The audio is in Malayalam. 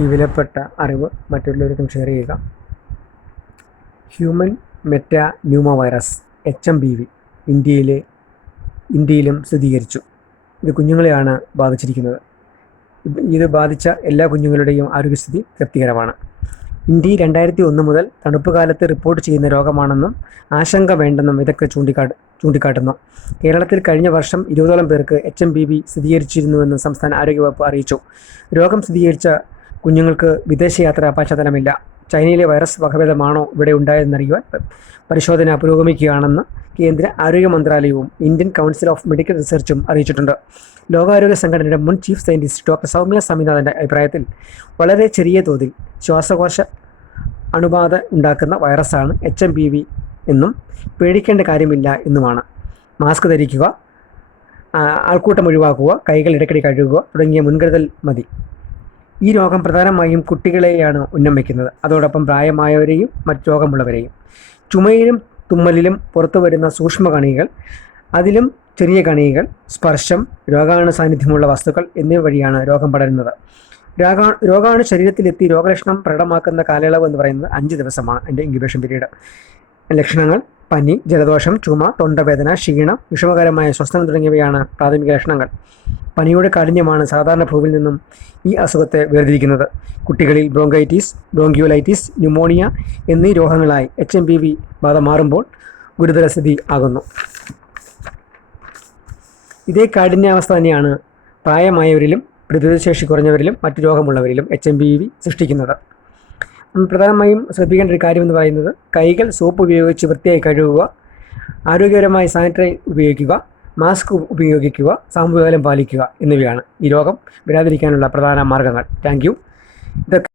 ഈ വിലപ്പെട്ട അറിവ് മറ്റുള്ളവർക്കും ഷെയർ ചെയ്യുക. Human meta pneumo virus HMPV ഇന്ത്യയിലും സ്ഥിരീകരിച്ചു. ഇത് കുഞ്ഞുങ്ങളെയാണ് ബാധിച്ചിരിക്കുന്നത്. ഇത് ബാധിച്ച എല്ലാ കുഞ്ഞുങ്ങളുടെയും ആരോഗ്യസ്ഥിതി തൃപ്തികരമാണ്. ഇന്ത്യയിൽ 2001 മുതൽ തണുപ്പ് കാലത്ത് റിപ്പോർട്ട് ചെയ്യുന്ന രോഗമാണെന്നും ആശങ്ക വേണ്ടെന്നും വിദഗ്ധർ ചൂണ്ടിക്കാട്ടുന്നു. കേരളത്തിൽ കഴിഞ്ഞ വർഷം 20ഓളം പേർക്ക് HMPV സ്ഥിരീകരിച്ചിരുന്നുവെന്ന് സംസ്ഥാന ആരോഗ്യവകുപ്പ് അറിയിച്ചു. രോഗം സ്ഥിരീകരിച്ച കുഞ്ഞുങ്ങൾക്ക് വിദേശയാത്രാ പശ്ചാത്തലമില്ല. ചൈനയിലെ വൈറസ് വകഭേദമാണോ ഇവിടെ ഉണ്ടായതെന്നറിയുവാൻ പരിശോധന പുരോഗമിക്കുകയാണെന്ന് കേന്ദ്ര ആരോഗ്യ മന്ത്രാലയവും ഇന്ത്യൻ കൗൺസിൽ ഓഫ് മെഡിക്കൽ റിസർച്ചും അറിയിച്ചിട്ടുണ്ട്. ലോകാരോഗ്യ സംഘടനയുടെ മുൻ ചീഫ് സയൻറ്റിസ്റ്റ് ഡോക്ടർ സൗമ്യ സ്വാമിനാഥൻ്റെ അഭിപ്രായത്തിൽ വളരെ ചെറിയ തോതിൽ ശ്വാസകോശ അണുബാധ ഉണ്ടാക്കുന്ന വൈറസാണ് HMPV എന്നും പേടിക്കേണ്ട കാര്യമില്ല എന്നുമാണ്. മാസ്ക് ധരിക്കുക, ആൾക്കൂട്ടം ഒഴിവാക്കുക, കൈകൾ ഇടയ്ക്കിടെ കഴുകുക തുടങ്ങിയ മുൻകരുതൽ മതി. ഈ രോഗം പ്രധാനമായും കുട്ടികളെയാണ് ഉന്നം വയ്ക്കുന്നത്. അതോടൊപ്പം പ്രായമായവരെയും മറ്റ് രോഗമുള്ളവരെയും. ചുമയിലും തുമ്മലിലും പുറത്തു വരുന്ന സൂക്ഷ്മകണികൾ, അതിലും ചെറിയ കണികൾ, സ്പർശം, രോഗാണു സാന്നിധ്യമുള്ള വസ്തുക്കൾ എന്നിവ വഴിയാണ് രോഗം പടരുന്നത്. രോഗാണു ശരീരത്തിലെത്തി രോഗലക്ഷണം പ്രകടമാക്കുന്ന കാലയളവ് എന്ന് പറയുന്നത് 5 ദിവസമാണ് അതിൻ്റെ ഇൻക്യുബേഷൻ പീരീഡ്. ലക്ഷണങ്ങൾ: പനി, ജലദോഷം, ചുമ, തൊണ്ടവേദന, ക്ഷീണം, വിഷമകരമായ ശ്വസനം തുടങ്ങിയവയാണ് പ്രാഥമിക ലക്ഷണങ്ങൾ. പനിയുടെ കാഠിന്യമാണ് സാധാരണ ഫ്ലൂവിൽ നിന്നും ഈ അസുഖത്തെ വേർതിരിക്കുന്നത്. കുട്ടികളിൽ ബ്രോങ്കൈറ്റിസ്, ബ്രോങ്കിയോലൈറ്റിസ്, ന്യൂമോണിയ എന്നീ രോഗങ്ങളായി HMPV ബാധ മാറുമ്പോൾ ഗുരുതരസ്ഥിതി ആകുന്നു. ഇതേ കാഠിന്യാവസ്ഥ തന്നെയാണ് പ്രായമായവരിലും പ്രതിരോധശേഷി കുറഞ്ഞവരിലും മറ്റു രോഗമുള്ളവരിലും HMPV സൃഷ്ടിക്കുന്നത്. പ്രധാനമായും ശ്രദ്ധിക്കേണ്ട ഒരു കാര്യമെന്ന് പറയുന്നത് കൈകൾ സോപ്പ് ഉപയോഗിച്ച് വൃത്തിയായി കഴുകുക, ആരോഗ്യകരമായി സാനിറ്റൈസർ ഉപയോഗിക്കുക, മാസ്ക് ഉപയോഗിക്കുക, സാമൂഹിക അകലം പാലിക്കുക എന്നിവയാണ് ഈ രോഗം വരാതിരിക്കാനുള്ള പ്രധാന മാർഗ്ഗങ്ങൾ. Thank you. ഇതൊക്കെ